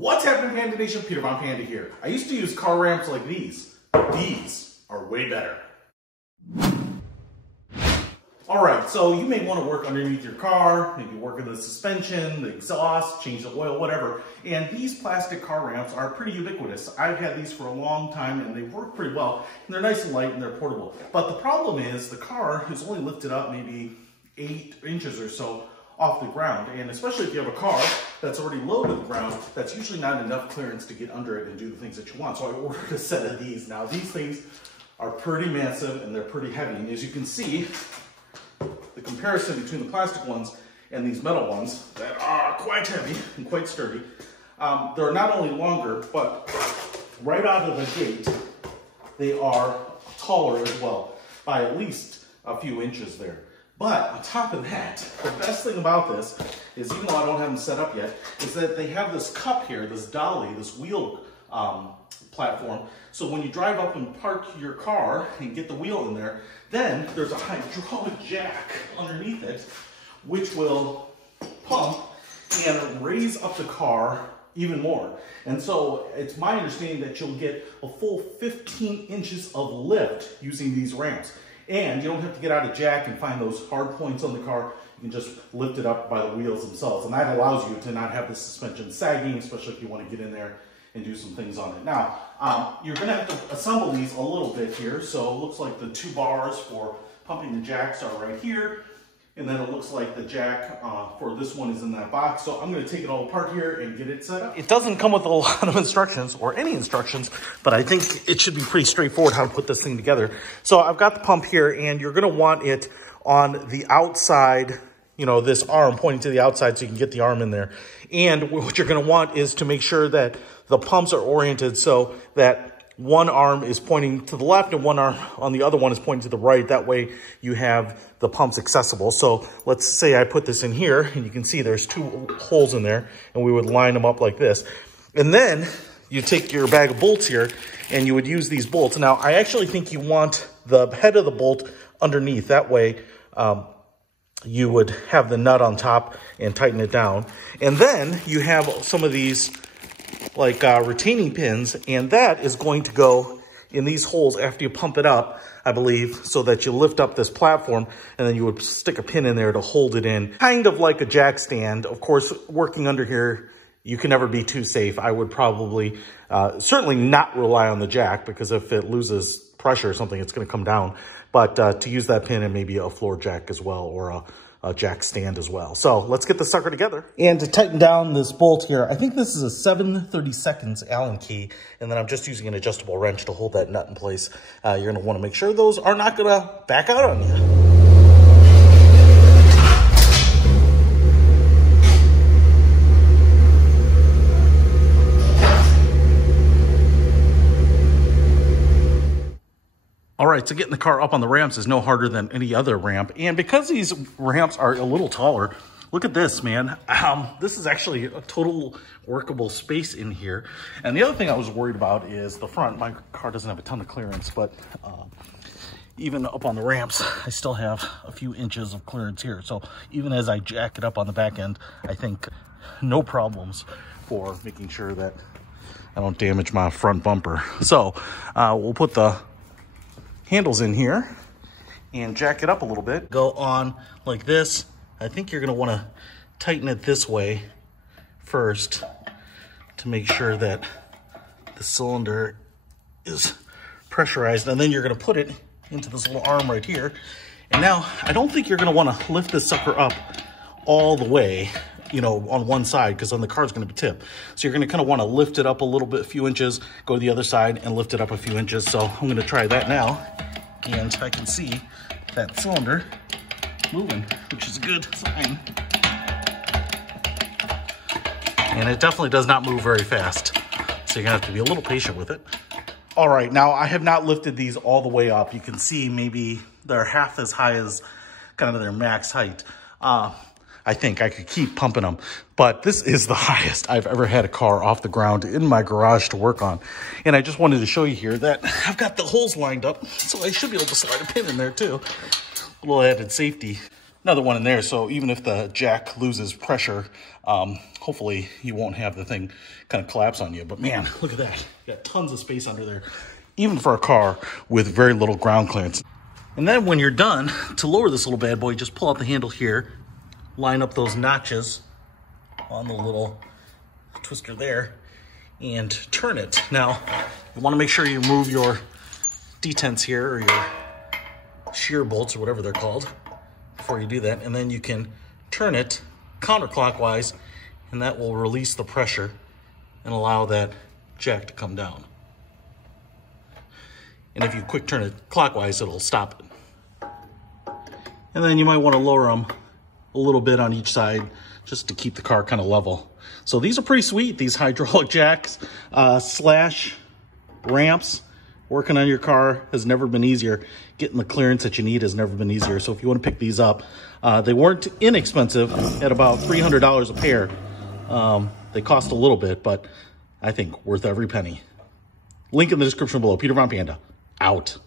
What's happening, Panda Nation? Peter Von Panda here. I used to use car ramps like these. These are way better. Alright, so you may want to work underneath your car, maybe work on the suspension, the exhaust, change the oil, whatever. And these plastic car ramps are pretty ubiquitous. I've had these for a long time and they work pretty well. And they're nice and light and they're portable. But the problem is the car is only lifted up maybe 8 inches or so off the ground. And especially if you have a car that's already low to the ground, that's usually not enough clearance to get under it and do the things that you want. So I ordered a set of these. Now these things are pretty massive and they're pretty heavy. And as you can see, the comparison between the plastic ones and these metal ones that are quite heavy and quite sturdy, they're not only longer, but right out of the gate, they are taller as well by at least a few inches there. But on top of that, the best thing about this is, even though I don't have them set up yet, is that they have this cup here, this dolly, this wheel platform. So when you drive up and park your car and get the wheel in there, then there's a hydraulic jack underneath it, which will pump and raise up the car even more. And so it's my understanding that you'll get a full 15 inches of lift using these ramps. And you don't have to get out a jack and find those hard points on the car. You can just lift it up by the wheels themselves. And that allows you to not have the suspension sagging, especially if you want to get in there and do some things on it. Now, you're going to have to assemble these a little bit here. So it looks like the 2 bars for pumping the jacks are right here. And then it looks like the jack for this one is in that box. So I'm going to take it all apart here and get it set up. It doesn't come with a lot of instructions or any instructions, but I think it should be pretty straightforward how to put this thing together. So I've got the pump here, and you're going to want it on the outside, you know, this arm pointing to the outside so you can get the arm in there. And what you're going to want is to make sure that the pumps are oriented so that one arm is pointing to the left and one arm on the other one is pointing to the right. That way you have the pumps accessible. So let's say I put this in here, and you can see there's 2 holes in there, and we would line them up like this. And then you take your bag of bolts here and you would use these bolts. Now, I actually think you want the head of the bolt underneath. That way you would have the nut on top and tighten it down. And then you have some of these like retaining pins, and that is going to go in these holes after you pump it up, I believe, so that you lift up this platform, and then you would stick a pin in there to hold it in, kind of like a jack stand. Of course, working under here, you can never be too safe. I would probably certainly not rely on the jack, because if it loses pressure or something, it's going to come down. But to use that pin and maybe a floor jack as well, or a jack stand as well. So let's get the sucker together. And to tighten down this bolt here, I think this is a 7/32 Allen key, and then I'm just using an adjustable wrench to hold that nut in place. You're gonna wanna make sure those are not gonna back out on you. All right, so getting the car up on the ramps is no harder than any other ramp. And because these ramps are a little taller, look at this, man. This is actually a total workable space in here. And the other thing I was worried about is the front. My car doesn't have a ton of clearance, but even up on the ramps, I still have a few inches of clearance here. So even as I jack it up on the back end, I think no problems for making sure that I don't damage my front bumper. So we'll put the handles in here and jack it up a little bit. Go on like this. I think you're gonna wanna tighten it this way first to make sure that the cylinder is pressurized, and then you're gonna put it into this little arm right here. And now, I don't think you're gonna wanna lift this sucker up all the way, you know, on one side, because then the car's gonna be tipped. So you're gonna kind of wanna lift it up a little bit, a few inches, go to the other side and lift it up a few inches. So I'm gonna try that now. And I can see that cylinder moving, which is a good sign. And it definitely does not move very fast. So you're gonna have to be a little patient with it. All right, now I have not lifted these all the way up. You can see maybe they're half as high as kind of their max height. I think I could keep pumping them, but this is the highest I've ever had a car off the ground in my garage to work on. And I just wanted to show you here that I've got the holes lined up, so I should be able to slide a pin in there too. A little added safety. another one in there, so even if the jack loses pressure, hopefully you won't have the thing kind of collapse on you. But man, look at that. You got tons of space under there, even for a car with very little ground clearance. And then when you're done, to lower this little bad boy, just pull out the handle here, line up those notches on the little twister there, and turn it. Now, you want to make sure you remove your detents here, or your shear bolts, or whatever they're called, before you do that. And then you can turn it counterclockwise, and that will release the pressure and allow that jack to come down. And if you quick turn it clockwise, it'll stop it. And then you might want to lower them a little bit on each side just to keep the car kind of level. So these are pretty sweet, these hydraulic jacks slash ramps. Working on your car has never been easier. Getting the clearance that you need has never been easier. So if you want to pick these up, they weren't inexpensive at about $300 a pair. They cost a little bit, but I think worth every penny. Link in the description below. Peter Von Panda, out.